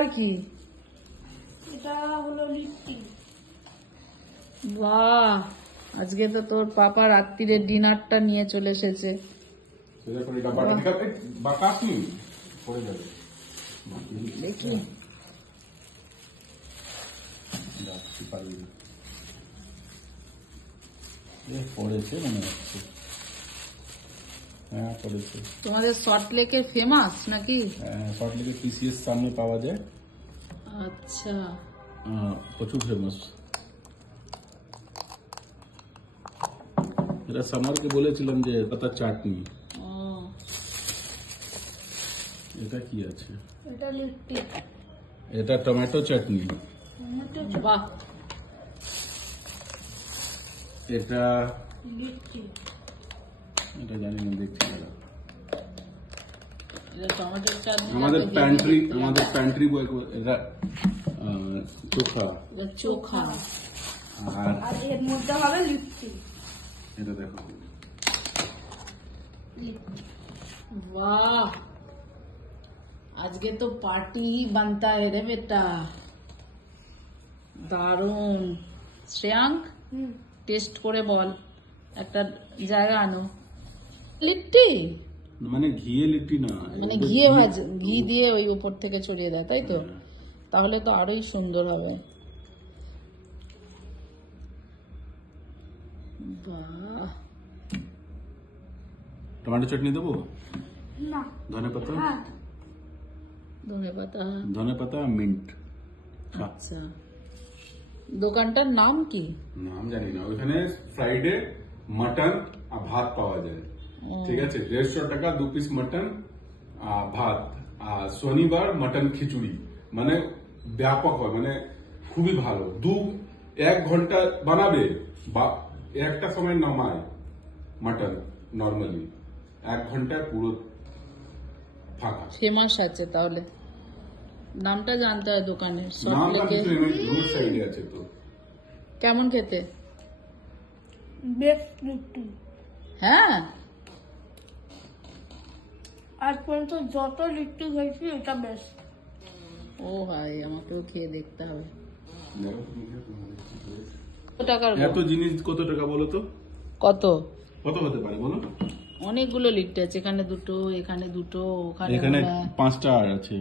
আবার কি? এটা হলো লিট্টি। বাহ, আজকে তো তোর পাপা রাত্রিরে ডিনারটা নিয়ে চলে এসেছে। দেখি পড়েছে মনে হচ্ছে। হ্যাঁ পড়েছে। তোমাদের সল্টলেকে ফেমাস নাকি? সল্টলেকে পিসিএস সামনে পাওয়া যায়। আচ্ছা, প্রচুর ফেমাস। এটা সামারকে বলেছিলাম যে পাতা চাটনি। এটা কি আছে? এটা লিট্টি। এটা টমেটো চাটনি। বাহ, এটা লিট্টি। এটা জানি না, দেখছি না। এটা টমেটো চাটনি। আমাদের প্যান্ট্রি বয় এটা চোখা। এটা চোখা। আর এর মধ্যে হবে লিট্টি। এটা দেখো। वाह, আজকে তো পার্টি বানতা है রে বেটা। দারুন। শ্রেয়াঙ্ক, টেস্ট করে বল, একটা জায়গা আনো। লিট্টি মানে ঘিয়ে লিট্টি না, মানে ঘিয়ে ভাজ, ঘি দিয়ে ওই উপর থেকে ছড়িয়ে দেয়, তাই তো? তাহলে তো আরোই সুন্দর হবে। বাহ, টমেটো চাটনি দেবো? না। ধনে পাতা, হ্যাঁ। ধনেপাতা। ধনে পাতা মিন্ট। আচ্ছা, দোকানটার নাম কি? নাম জানি না। ওইখানে ফ্রাইডে মটন আর ভাত পাওয়া যায়, ঠিক আছে? 150 টাকা 2 পিস মটন আর ভাত। আর শনিবার মটন খিচুড়ি, মানে ব্যাপক হয়, মানে খুবই ভালো। 1 ঘন্টা বানাবে বা একটা সময় নামায় মটন, নর্মালি 1 ঘন্টায় পুরো ফাঁকা। ফেমাস আছে তাহলে, নামটা জানতে হয় দোকানের। নামটা সল্টলেকে। কিছু রোড সাইডে আছে তো। কেমন খেতে? বেস্ট লিট্টি। হ্যাঁ, আজ পর্যন্ত যত লিট্টি খেয়েছি এটা বেস্ট। ও ভাই, আমাকেও খেয়ে দেখতে হবে। দেখো তুমি খেয়ে তোমার কত টাকার গো? এত জিনিস কত টাকা বলো তো? কত? কত হতে পারে বলো? অনেকগুলো লিট্টি আছে, এখানে দুটো, এখানে দুটো, ওখানে এখানে মনে হয় 5টা আছে।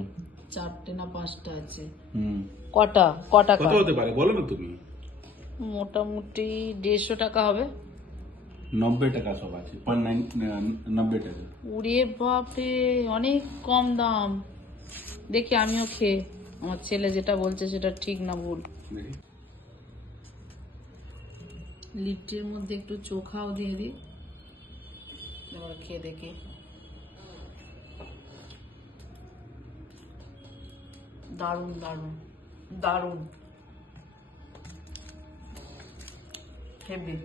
4টে না 5টা আছে। হুম, কটা কত টাকা? হতে পারে বলো না তুমি? মোটামুটি 150 টাকা হবে। 90 টাকা সব আছে, 90 টাকা। উড়ে বাপরে, অনেক কম দাম। দেখি আমিও খেয়ে, আমার ছেলে যেটা বলছে সেটা ঠিক না ভুল। দেখি। লিট্টির মধ্যে একটু চোখাও দিয়ে দিই, এবার খেয়ে দেখি। দারুন দারুন দারুন, হেভি।